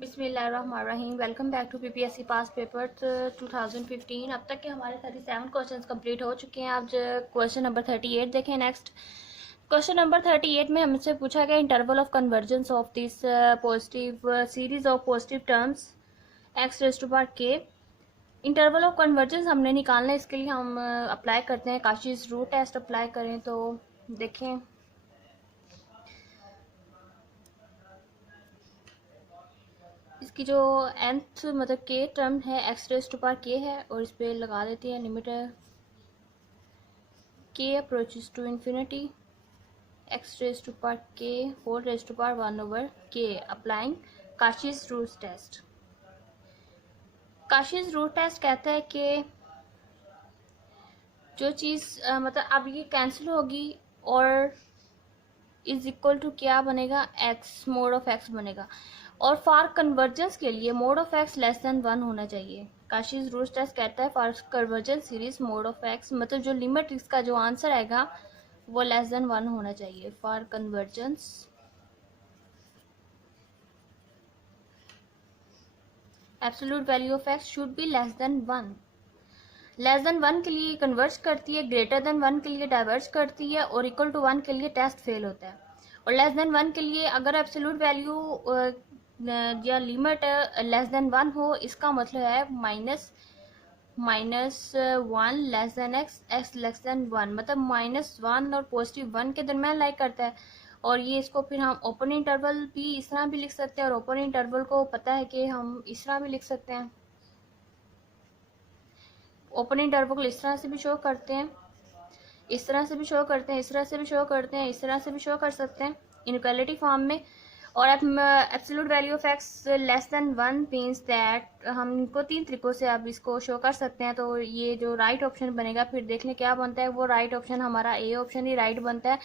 बिस्मिल्लाहिर्रहमानिर्रहीम। Welcome back to PPSC past paper 2015। अब तक के हमारे 37 क्वेश्चंस कंप्लीट हो चुके हैं। आप क्वेश्चन नंबर 38 देखें। नेक्स्ट क्वेश्चन नंबर 38 में हमसे पूछा गया interval of convergence of this positive series of positive terms X raise to power के। इंटरवल ऑफ कन्वर्जेंस हमने निकालना है। इसके लिए हम अप्लाई करते हैं काशीज़ रूट टेस्ट अप्लाई करें तो देखें। इसकी जो nth मतलब के टर्म है एक्स रेज़ टू पावर के है और इस पर लगा देते हैं limit K approaches to infinity X raise to power K whole raise to power 1 over K applying Cauchy's root test. Cauchy's root test कहता है कि जो चीज़ मतलब अब ये कैंसिल होगी और इज इक्वल टू क्या बनेगा, एक्स मोड ऑफ एक्स बनेगा। और फॉर कन्वर्जेंस के लिए mode of x less than 1 होना चाहिए। काशीज़ रूट टेस्ट कहता है for convergence series mode of x मतलब जो लिमिट इसका जो आंसर आएगा वो लेस देन 1 होना चाहिए। For convergence absolute value of x should be less than 1। Less than 1 के लिए कन्वर्ज करती है, ग्रेटर देन 1 के लिए डाइवर्ज करती है और इक्वल टू 1 के लिए टेस्ट फेल होता है। और लेस देन 1 के लिए अगर एब्सोल्यूट वैल्यू या लिमिट लेस देन 1 हो, इसका मतलब है -1 less than x, x less than 1 मतलब -1 और +1 के दरम्यान लाई करता है। और ये इसको फिर हम ओपन इंटरवल भी इस तरह भी लिख सकते हैं और ओपन इंटरवल को पता है कि हम इस तरह भी लिख सकते हैं। ओपन इंटरवल को इस तरह से भी शो करते हैं, इस तरह से भी शो करते हैं, इस तरह से भी शो करते हैं, इस तरह से भी शो कर सकते हैं इनइक्वालिटी फॉर्म में। और absolute value of x less than 1 means that हम इनको 3 तरीकों से अब इसको शो कर सकते हैं। तो ये जो राइट ऑप्शन बनेगा फिर देख लें क्या बनता है। वो राइट ऑप्शन हमारा ए ऑप्शन ही राइट बनता है।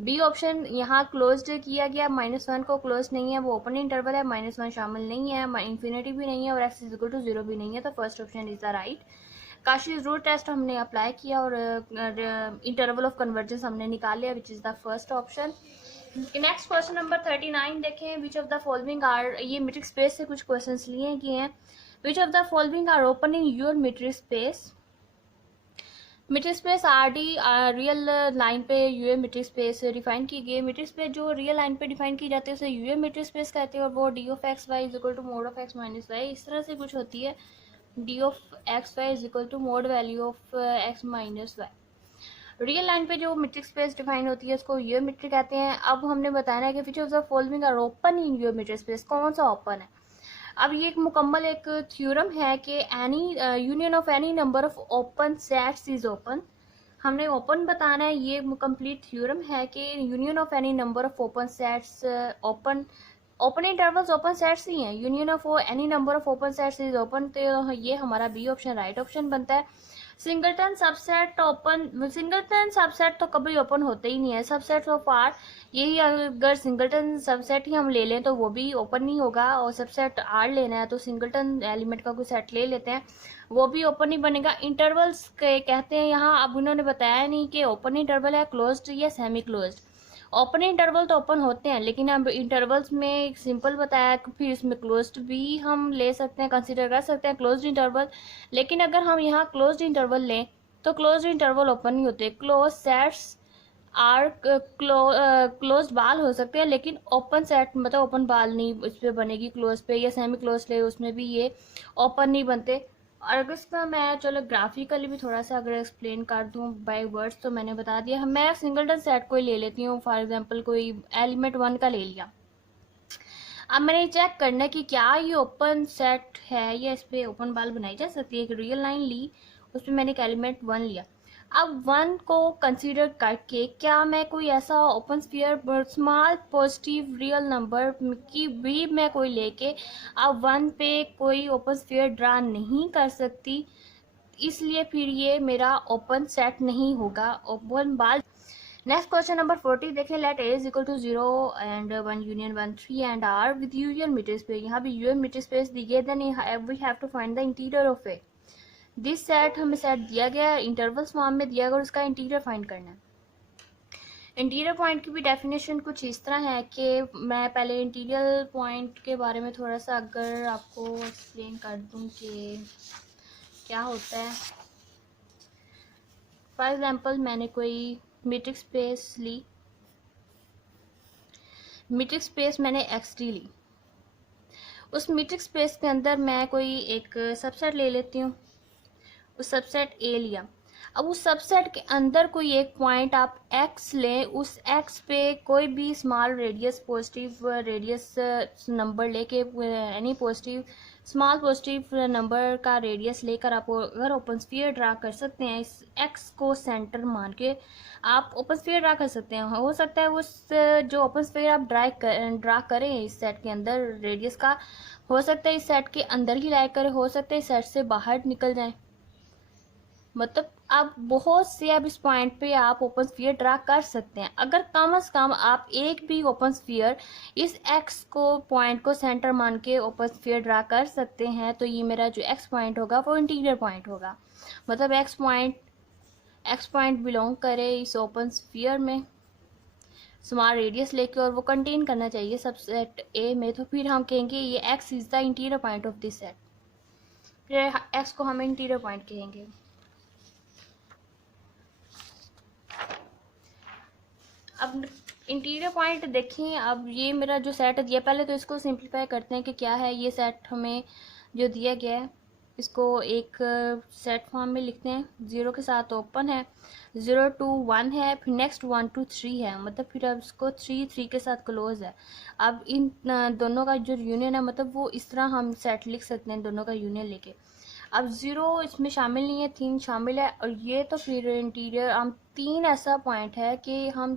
बी ऑप्शन यहाँ क्लोज्ड किया गया, -1 को क्लोज नहीं है, वो ओपन इंटरवल है, -1 शामिल नहीं है, इन्फिनिटी भी नहीं है और एक्स इज इक्वल टू 0 भी नहीं है। तो first option is the right. Cauchy's root test हमने अप्लाई किया और इंटरवल ऑफ कन्वर्जेंस हमने निकाल लिया which is the first option. Next question number 39 देखें। Which of the following are, ये मीट्रिक स्पेस से कुछ क्वेश्चंस लिए गए हैं। Which of the following are open in your metric space. Metric space R the real line पे यूए metric space define की गई। मीट्रिक स्पेस जो रियल लाइन पे डिफाइन की जाती है उसे यूए मीट्रिक स्पेस कहते हैं और वो D of X Y is equal to mod of X minus Y इस तरह से कुछ होती है। D of X Y is equal to mod value of X minus Y. Real line पे जो मीट्रिक स्पेस डिफाइन होती है उसको यूए मीट्रिक कहते हैं। अब हमने बताना है कि which of the following are open in यूए मीट्रिक स्पेस, कौन सा ओपन है। अब ये एक मुकम्मल एक थ्योरम है कि any union of any number of open sets is open. हमने ओपन बताना है। ये कंप्लीट थ्योरम है कि union of any number of open sets open, open intervals open sets ही हैं। Union of any number of open sets is open, तो ये हमारा बी ऑप्शन राइट ऑप्शन बनता है। Singleton subset open, singleton subset तो कभी ओपन होते ही नहीं है। सबसेट ऑफ आर, यही अगर सिंगलटन सबसेट ही हम ले लें तो वो भी ओपन नहीं होगा। और सबसेट आर लेना है तो सिंगलटन एलिमेंट का कोई सेट ले लेते हैं, वो भी ओपन नहीं बनेगा। इंटरवल्स कहते हैं यहाँ, अब उन्होंने बताया नहीं कि ओपन इंटरवल है, क्लोज्ड या सेमी क्लोज्ड। ओपन इंटरवल तो ओपन होते हैं लेकिन अब इंटरवल्स में सिंपल बताया, फिर इसमें क्लोज्ड भी हम ले सकते हैं, कंसीडर कर सकते हैं क्लोज्ड इंटरवल। लेकिन अगर हम यहाँ क्लोज्ड इंटरवल लें तो क्लोज्ड इंटरवल ओपन नहीं होते। क्लोज सेट्स आर क्लोज्ड बाल हो सकते हैं लेकिन ओपन सेट मतलब ओपन बाल नहीं इस पे बनेगी। क्लोज पे या सेमी क्लोज ले उसमें भी ये ओपन नहीं बनते। और अगर इसका मैं चलो ग्राफिकली भी थोड़ा सा अगर एक्सप्लेन कर दूं बाय वर्ड्स तो मैंने बता दिया। मैं सिंगलटन सेट को ही ले लेती हूँ। फॉर एग्जांपल कोई एलिमेंट 1 का ले लिया। अब मैंने चेक करना है कि क्या ये ओपन सेट है या इस पर ओपन बाल बनाई जा सकती है। एक रियल लाइन ली, उसमें मैंने एक एलिमेंट 1 लिया। अब 1 को कंसीडर करके क्या मैं कोई ऐसा open sphere small positive real number की भी मैं कोई लेके अब 1 पे कोई ओपन स्फीयर ड्रा नहीं कर सकती, इसलिए फिर ये मेरा ओपन सेट नहीं होगा, ओपन बाल। नेक्स्ट क्वेश्चन नंबर 40 देखें। Let A is equal to 0 and 1 union 1 3 and R with यूनियन मीटर स्पेस। यहाँ भी यूनियन मीटर स्पेस दी गई, then we have to find the interior of A. This set हमें सेट दिया गया इंटरवल्स फॉर्म में दिया गया और उसका इंटीरियर फाइंड करना है। इंटीरियर पॉइंट की भी डेफिनेशन कुछ इस तरह है कि मैं पहले इंटीरियर पॉइंट के बारे में थोड़ा सा अगर आपको एक्सप्लेन कर दूं कि क्या होता है। फॉर एग्जांपल मैंने कोई मीट्रिक स्पेस ली, मीट्रिक स्पेस मैंने एक्स.डी ली, उस मीट्रिक स्पेस के अंदर मैं कोई एक सबसेट ले लेती हूँ, उस सबसेट ए लिया। अब उस सबसेट के अंदर कोई एक पॉइंट आप x लें, उस x पे कोई भी small radius positive radius number लेके any positive small positive number का रेडियस लेकर आप अगर ओपन स्फीयर ड्रा कर सकते हैं, इस x को सेंटर मान के आप ओपन स्फीयर ड्रा कर सकते हैं। हो सकता है उस जो ओपन स्फीयर आप ड्रा करें इस सेट के अंदर रेडियस का, हो सकता है इस सेट के अंदर ही लाई करें, हो सकता है इस सेट से बाहर निकल जाए। मतलब आप बहुत से अब इस पॉइंट पे आप ओपन स्फीयर ड्रा कर सकते हैं। अगर कम से कम आप एक भी ओपन स्फीयर इस एक्स को पॉइंट को सेंटर मान के ओपन स्फीयर ड्रा कर सकते हैं, तो ये मेरा जो एक्स पॉइंट होगा वो इंटीरियर पॉइंट होगा। मतलब एक्स पॉइंट बिलोंग करे इस ओपन स्फीयर में स्मॉल रेडियस लेके, और वो कंटेन करना चाहिए सबसेट ए में, तो फिर हम कहेंगे ये x is the interior point of this set. फिर एक्स को हम इंटीरियर पॉइंट कहेंगे। अब इंटीरियर पॉइंट देखें, अब ये मेरा जो सेट दिया, पहले तो इसको सिंप्लीफाई करते हैं कि क्या है ये सेट हमें जो दिया गया है, इसको एक सेट फॉर्म में लिखते हैं। 0 के साथ ओपन है, 0 to 1 है, फिर नेक्स्ट 1 to 3 है, मतलब फिर अब इसको 3 के साथ क्लोज है। अब इन दोनों का जो यूनियन है, मतलब वो इस तरह हम सेट लिख सकते हैं दोनों का यूनियन लेके। अब 0 इसमें शामिल नहीं है, 3 शामिल है, और ये तो फिर इंटीरियर हम 3 ऐसा पॉइंट है कि हम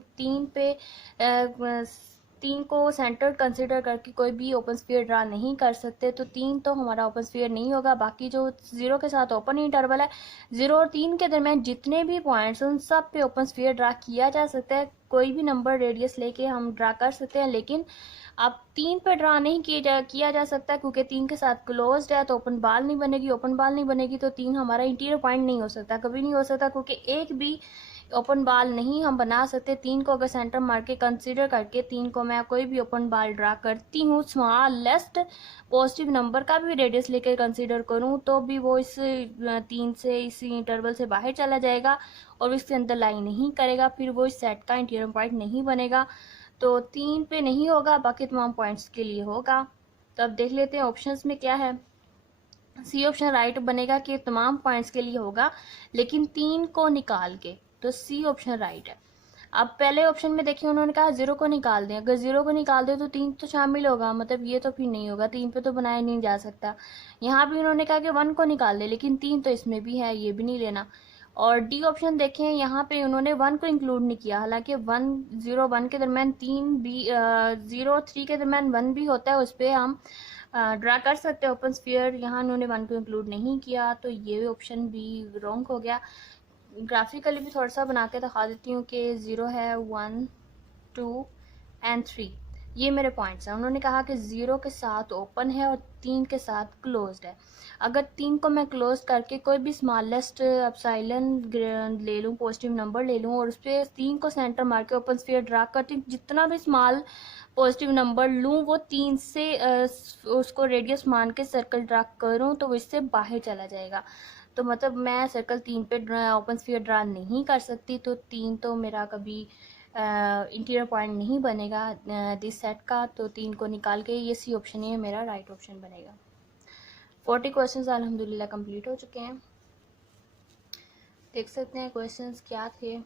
3 को सेंटर कंसिडर करके कोई भी ओपन स्फीयर ड्रा नहीं कर सकते, तो 3 तो हमारा ओपन स्फीयर नहीं होगा। बाकी जो 0 के साथ ओपन इंटरवल है, 0 और 3 के दरमियान जितने भी पॉइंट्स उन सब पे ओपन स्फीयर ड्रा किया जा सकता है, कोई भी नंबर रेडियस लेके हम ड्रा कर सकते हैं। लेकिन अब 3 पे ड्रा नहीं किया जा सकता क्योंकि 3 के साथ क्लोज्ड है, तो ओपन बाल नहीं बनेगी, ओपन बाल नहीं बनेगी तो 3 हमारा इंटीरियर पॉइंट नहीं हो सकता, कभी नहीं हो सकता, क्योंकि एक भी ओपन बाल नहीं हम बना सकते। 3 को अगर सेंटर मार के कंसिडर करके 3 को मैं कोई भी ओपन बाल ड्रा करती हूँ, स्मॉलेस्ट पॉजिटिव नंबर का भी रेडियस लेकर कंसिडर करूँ, तो भी वो इस 3 से इस इंटरवल से बाहर चला जाएगा और इसके अंदर लाई नहीं करेगा, फिर वो इस सेट का इंटीरियर पॉइंट नहीं बनेगा। तो 3 पे नहीं होगा, बाकी तमाम पॉइंट्स के लिए होगा। तो अब देख लेते हैं ऑप्शंस में क्या है। सी ऑप्शन राइट बनेगा कि तमाम पॉइंट्स के लिए होगा, लेकिन 3 को निकाल के, तो सी ऑप्शन राइट है। अब पहले ऑप्शन में देखिए उन्होंने कहा 0 को निकाल दें, अगर 0 को निकाल दें तो 3 तो शामिल होगा, मतलब ये तो फिर नहीं होगा, 3 पे तो बनाया नहीं जा सकता। यहाँ भी उन्होंने कहा कि 1 को निकाल दें, लेकिन 3 तो इसमें भी है, ये भी नहीं लेना। और डी ऑप्शन देखें, यहाँ पे उन्होंने 1 को इंक्लूड नहीं किया, हालांकि 1 के दरम्यान 3 भी 0 3 के दरम्यान 1 भी होता है, उस पर हम ड्रा कर सकते हैं ओपन स्फीयर। यहाँ उन्होंने 1 को इंक्लूड नहीं किया, तो ये ऑप्शन भी रॉन्ग हो गया। ग्राफिकली भी थोड़ा सा बना के दिखा देती हूँ कि 0 है, 1 2 एंड 3 ये मेरे पॉइंट्स हैं। उन्होंने कहा कि 0 के साथ ओपन है और 3 के साथ क्लोज्ड है। अगर 3 को मैं क्लोज करके कोई भी स्मॉलेस्ट एप्सिलॉन ले लूँ, पॉजिटिव नंबर ले लूँ, और उस पर 3 को सेंटर मार के ओपन स्फीयर ड्रा करती हूँ, जितना भी स्मॉल पॉजिटिव नंबर लूँ वो 3 से उसको रेडियस मान के सर्कल ड्रा करूँ तो वो इससे बाहर चला जाएगा। तो मतलब मैं सर्कल 3 पे ओपन स्फीयर ड्रा नहीं कर सकती, तो 3 तो मेरा कभी इंटीरियर पॉइंट नहीं बनेगा दिस सेट का, तो 3 को निकाल के ये सी ऑप्शन ही मेरा राइट ऑप्शन बनेगा। 40 क्वेश्चंस अल्हम्दुलिल्लाह कंप्लीट हो चुके हैं। देख सकते हैं क्वेश्चंस क्या थे।